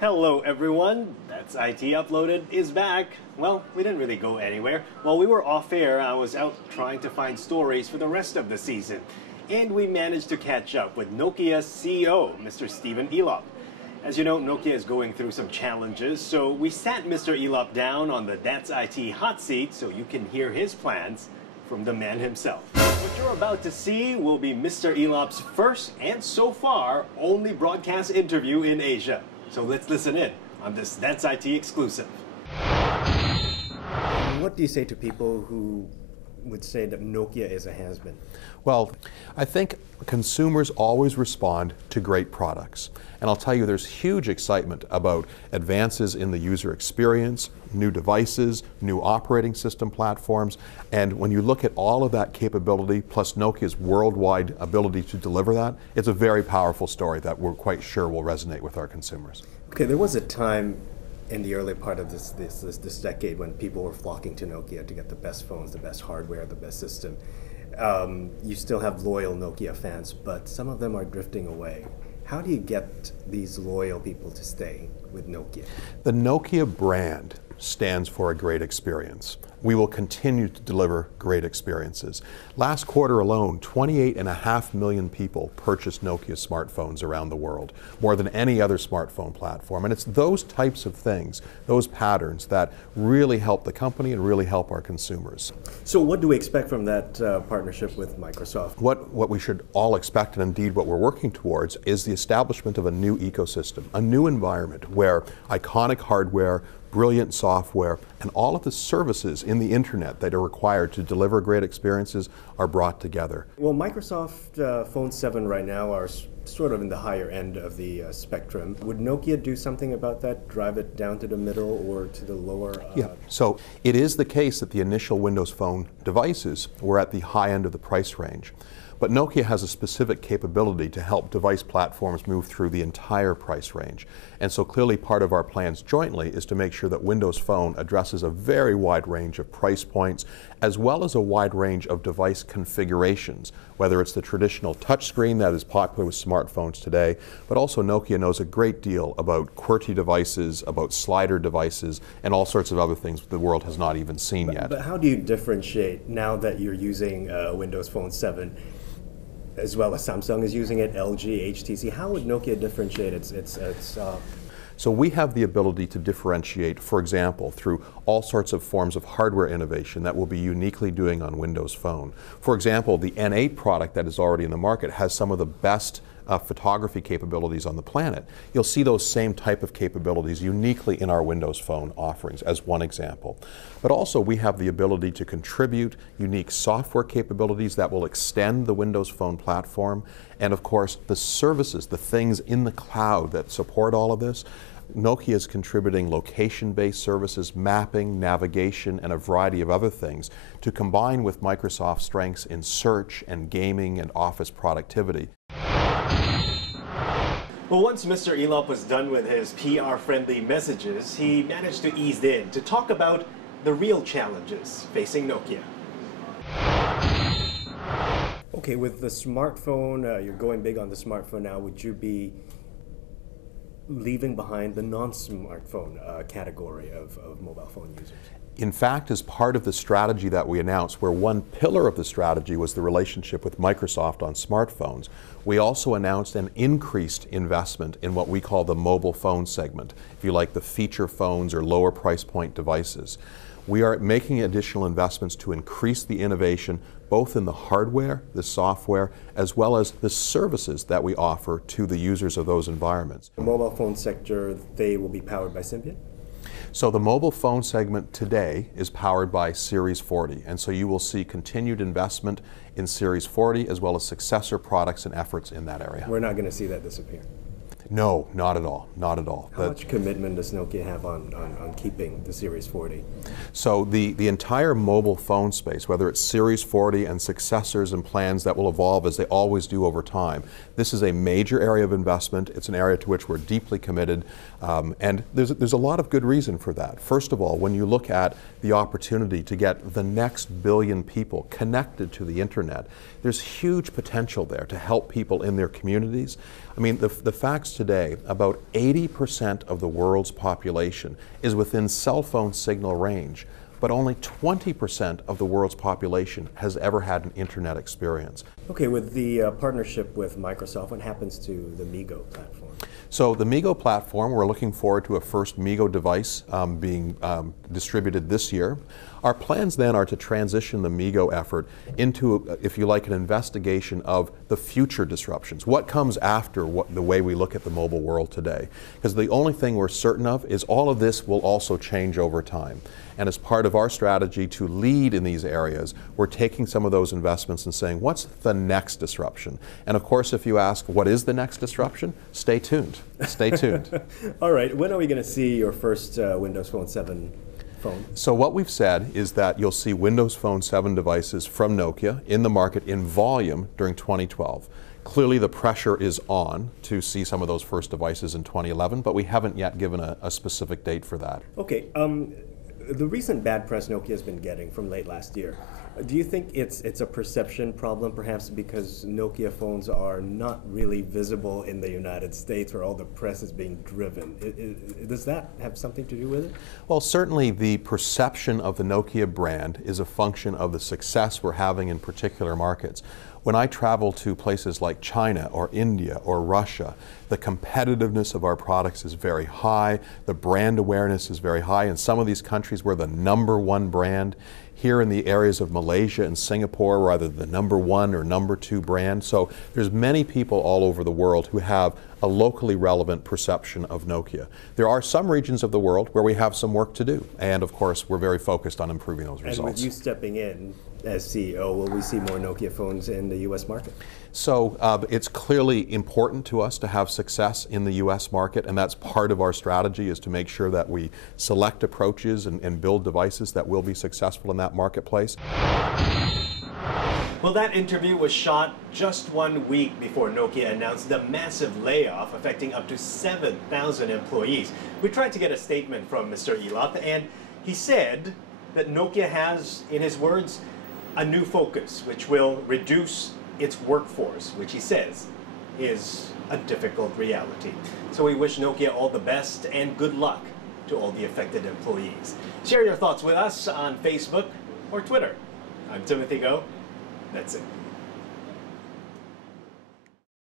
Hello everyone, That's IT Uploaded is back. Well, we didn't really go anywhere. While we were off air, I was out trying to find stories for the rest of the season. And we managed to catch up with Nokia CEO, Mr. Stephen Elop. As you know, Nokia is going through some challenges, so we sat Mr. Elop down on the That's IT hot seat so you can hear his plans from the man himself. What you're about to see will be Mr. Elop's first and so far only broadcast interview in Asia. So let's listen in on this That's IT exclusive. What do you say to people who would say that Nokia is a has-been? Well, I think consumers always respond to great products. And I'll tell you, there's huge excitement about advances in the user experience, new devices, new operating system platforms. And when you look at all of that capability, plus Nokia's worldwide ability to deliver that, it's a very powerful story that we're quite sure will resonate with our consumers. Okay, there was a time in the early part of this decade when people were flocking to Nokia to get the best phones, the best hardware, the best system. You still have loyal Nokia fans, but some of them are drifting away. How do you get these loyal people to stay with Nokia? The Nokia brand stands for a great experience. We will continue to deliver great experiences. Last quarter alone, 28.5 million people purchased Nokia smartphones around the world, more than any other smartphone platform. And it's those types of things, those patterns, that really help the company and really help our consumers. So what do we expect from that partnership with Microsoft? What we should all expect, and indeed what we're working towards, is the establishment of a new ecosystem, a new environment where iconic hardware, brilliant software, and all of the services in the internet that are required to deliver great experiences are brought together. Well, Microsoft Phone 7 right now are sort of in the higher end of the spectrum. Would Nokia do something about that, drive it down to the middle or to the lower? Yeah, so it is the case that the initial Windows Phone devices were at the high end of the price range. But Nokia has a specific capability to help device platforms move through the entire price range. And so clearly part of our plans jointly is to make sure that Windows Phone addresses a very wide range of price points, as well as a wide range of device configurations, whether it's the traditional touchscreen that is popular with smartphones today, but also Nokia knows a great deal about QWERTY devices, about slider devices, and all sorts of other things the world has not even seen yet. But how do you differentiate now that you're using Windows Phone 7? As well as Samsung is using it, LG, HTC. How would Nokia differentiate its So we have the ability to differentiate, for example, through all sorts of forms of hardware innovation that we'll be uniquely doing on Windows Phone. For example, the N8 product that is already in the market has some of the best photography capabilities on the planet. You'll see those same type of capabilities uniquely in our Windows Phone offerings, as one example. But also we have the ability to contribute unique software capabilities that will extend the Windows Phone platform, and of course the services, the things in the cloud that support all of this. Nokia is contributing location-based services, mapping, navigation, and a variety of other things to combine with Microsoft's strengths in search and gaming and office productivity. Well, once Mr. Elop was done with his PR-friendly messages, he managed to ease in to talk about the real challenges facing Nokia. Okay, with the smartphone, you're going big on the smartphone now. Would you be leaving behind the non-smartphone category of mobile phone users? In fact, as part of the strategy that we announced, where one pillar of the strategy was the relationship with Microsoft on smartphones, we also announced an increased investment in what we call the mobile phone segment, if you like, the feature phones or lower price point devices. We are making additional investments to increase the innovation both in the hardware, the software, as well as the services that we offer to the users of those environments. The mobile phone sector, they will be powered by Symbian? So the mobile phone segment today is powered by Series 40, and so you will see continued investment in Series 40 as well as successor products and efforts in that area. We're not going to see that disappear? No, not at all, not at all. How much commitment does Nokia have on keeping the Series 40? So the entire mobile phone space, whether it's Series 40 and successors and plans that will evolve as they always do over time, this is a major area of investment. It's an area to which we're deeply committed, and there's a lot of good reason for that. First of all, when you look at the opportunity to get the next billion people connected to the internet, there's huge potential there to help people in their communities. I mean, the facts today, about 80% of the world's population is within cell phone signal range, but only 20% of the world's population has ever had an internet experience. Okay, with the partnership with Microsoft, what happens to the MeeGo platform? So the MeeGo platform, we're looking forward to a first MeeGo device being distributed this year. Our plans then are to transition the MeeGo effort into, if you like, an investigation of the future disruptions. What comes after the way we look at the mobile world today? Because the only thing we're certain of is all of this will also change over time. And as part of our strategy to lead in these areas, we're taking some of those investments and saying, what's the next disruption? And of course, if you ask, what is the next disruption? Stay tuned. Stay tuned. All right, when are we going to see your first Windows Phone 7 phone? So what we've said is that you'll see Windows Phone 7 devices from Nokia in the market in volume during 2012. Clearly the pressure is on to see some of those first devices in 2011, but we haven't yet given a specific date for that. Okay, the recent bad press Nokia has been getting from late last year, do you think it's a perception problem, perhaps because Nokia phones are not really visible in the United States where all the press is being driven? Does that have something to do with it? Well, certainly the perception of the Nokia brand is a function of the success we're having in particular markets. When I travel to places like China or India or Russia, the competitiveness of our products is very high, the brand awareness is very high. In some of these countries, we're the #1 brand. Here in the areas of Malaysia and Singapore, we're either the #1 or #2 brand. So there's many people all over the world who have a locally relevant perception of Nokia. There are some regions of the world where we have some work to do, and of course we're very focused on improving those results. And with you stepping in as CEO, will we see more Nokia phones in the U.S. market? So it's clearly important to us to have success in the U.S. market, and that's part of our strategy, is to make sure that we select approaches and build devices that will be successful in that marketplace. Well, that interview was shot just 1 week before Nokia announced the massive layoff affecting up to 7,000 employees. We tried to get a statement from Mr. Elop, and he said that Nokia has, in his words, a new focus, which will reduce its workforce, which he says is a difficult reality. So we wish Nokia all the best and good luck to all the affected employees. Share your thoughts with us on Facebook or Twitter. I'm Timothy Go. That's it.